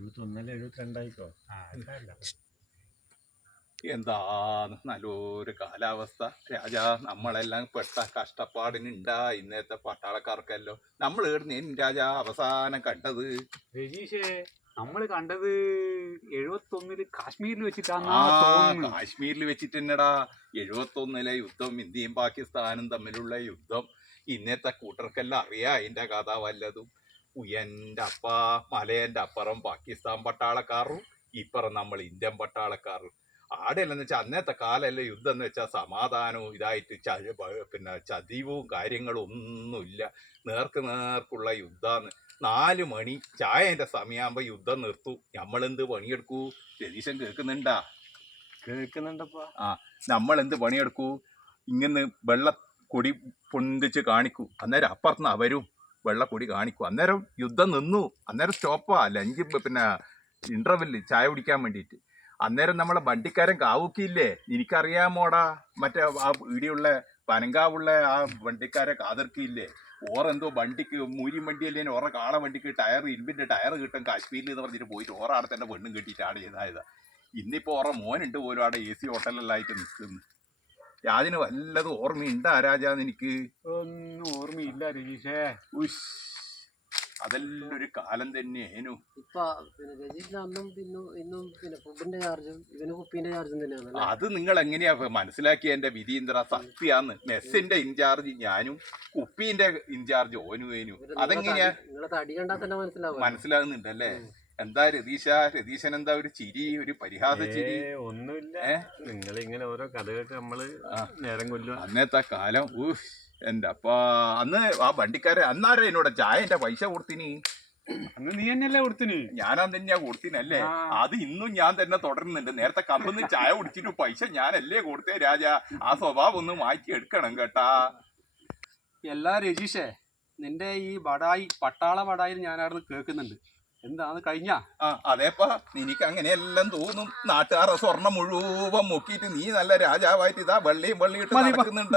71 72 എന്താ നല്ലൊരു കാലാവസ്ഥ രാജാ. നമ്മളെല്ലാം പെട്ട കഷ്ടപ്പാടിനുണ്ടാ ഇന്നത്തെ പട്ടാളക്കാർക്കല്ലോ. നമ്മൾ ഏടുന്നേനും രാജാ അവസാനം കണ്ടത്? രജീഷേ, നമ്മള് കണ്ടത് 71 കാശ്മീരിൽ വെച്ചിട്ടാണ്. കാശ്മീരിൽ വെച്ചിട്ട് തന്നെടാ 71 യുദ്ധം, ഇന്ത്യയും പാകിസ്ഥാനും തമ്മിലുള്ള യുദ്ധം. ഇന്നത്തെ കൂട്ടർക്കെല്ലാം അറിയാ അതിന്റെ കഥ വല്ലതും. ഉയന്റെ അപ്പ മലയന്റെ അപ്പുറം പാകിസ്ഥാൻ പട്ടാളക്കാരും ഇപ്പുറം നമ്മൾ ഇന്ത്യൻ പട്ടാളക്കാരും. ആടെയല്ലെന്ന് വെച്ചാൽ അന്നത്തെ കാലല്ലേ യുദ്ധം എന്ന് വെച്ചാൽ സമാധാനവും ഇതായിട്ട് പിന്നെ ചതിവും കാര്യങ്ങളും ഒന്നുമില്ല. നേർക്കുള്ള യുദ്ധാന്ന്. 4 മണി ചായന്റെ സമയമാകുമ്പോ യുദ്ധം നിർത്തൂ. നമ്മളെന്ത് പണിയെടുക്കൂ? രതീശൻ കേൾക്കുന്നുണ്ടാ? കേൾക്കുന്നുണ്ടപ്പാ. നമ്മളെന്ത് പണിയെടുക്കൂ? ഇങ്ങനെ വെള്ളക്കൊടി പൊന്തിച്ച് കാണിക്കൂ. അന്നേരം അപ്പുറത്തുനിന്ന് അവരും വെള്ളക്കൊടി കാണിക്കൂ. അന്നേരം യുദ്ധം നിന്നു. അന്നേരം സ്റ്റോപ്പാ. ലഞ്ച് പിന്നെ ഇന്റർവെല്ല് ചായ കുടിക്കാൻ വേണ്ടിയിട്ട്. അന്നേരം നമ്മളെ വണ്ടിക്കാരൻ കാവുക്കിയില്ലേ, എനിക്കറിയാമോടാ. മറ്റേ ആ ഇടിയുള്ള പനങ്കാവുള്ള ആ വണ്ടിക്കാരെ കാതിർക്കിയില്ലേ. ഓറെന്തോ വണ്ടിക്ക് മൂരി വണ്ടിയല്ലേ, ഓറ കാള വണ്ടിക്ക് ഇരുമ്പിന്റെ ടയർ കിട്ടും കാശ്മീരിൽ എന്ന് പറഞ്ഞിട്ട് പോയിട്ട് ഓറ അവിടെ തന്നെ പെണ്ണും കെട്ടിയിട്ടാണ് ചെയ്തായതാ. ഇന്നിപ്പോ ഓറ മോനുണ്ട് പോലും അവിടെ AC ഹോട്ടലെല്ലാം ആയിട്ട് നിൽക്കുന്നു. അതിന് വല്ലതും ഓർമ്മയുണ്ടാ രാജാന്ന്? എനിക്ക് ഒന്നും ഓർമ്മയില്ല രജീഷേ. അതെല്ലാം ഒരു കാലം തന്നെയേനു. അത് നിങ്ങൾ എങ്ങനെയാ മനസ്സിലാക്കിയ? എന്റെ വിധീന്ദ്ര സത്യാന്ന്. മെസ്സിന്റെ ഇൻചാർജ് ഞാനും കുപ്പീന്റെ ഇൻചാർജ് ഓനുവേനു. അതെങ്ങനെയാ മനസ്സിലാകുന്നുണ്ടല്ലേ? എന്താ രതീശൻ എന്താ ഒരു ചിരി, ഒരു പരിഹാസ ചിരി? ഒന്നുമില്ല, നിങ്ങൾ ഇങ്ങനെ ഓരോ കഥകൾക്ക് നമ്മള് നേരം കൊല്ലും. അന്നത്തെ കാലം എന്റെ അപ്പാ. അന്ന് ആ വണ്ടിക്കാരെ അന്നാരെ എന്നോട് ചായന്റെ പൈസ കൊടുത്തിനി. അന്ന് നീ തന്നെയല്ലേ കൊടുത്തിന്? ഞാനാ തന്നെയാ കൊടുത്തിനല്ലേ. അത് ഇന്നും ഞാൻ തന്നെ തുടരുന്നുണ്ട്. നേരത്തെ കമ്പന്ന് ചായ കുടിച്ചിട്ട് പൈസ ഞാനല്ലേ കൊടുത്തേ രാജാ. ആ സ്വഭാവം ഒന്ന് മാറ്റി എടുക്കണം കേട്ടാ. എല്ലാ രജീഷേ, നിന്റെ ഈ പട്ടാള ബടായിൽ ഞാനവിടുന്ന് കേൾക്കുന്നുണ്ട്. എന്താന്ന് കഴിഞ്ഞ? അതേപ്പാ, എനിക്ക് അങ്ങനെയെല്ലാം തോന്നും. നാട്ടുകാരെ സ്വർണ്ണം മുഴുവൻ മുക്കിയിട്ട് നീ നല്ല രാജാവായിട്ട് ഇതാ വെള്ളിയും വെള്ളിയിട്ട് നടക്കുന്നുണ്ട്.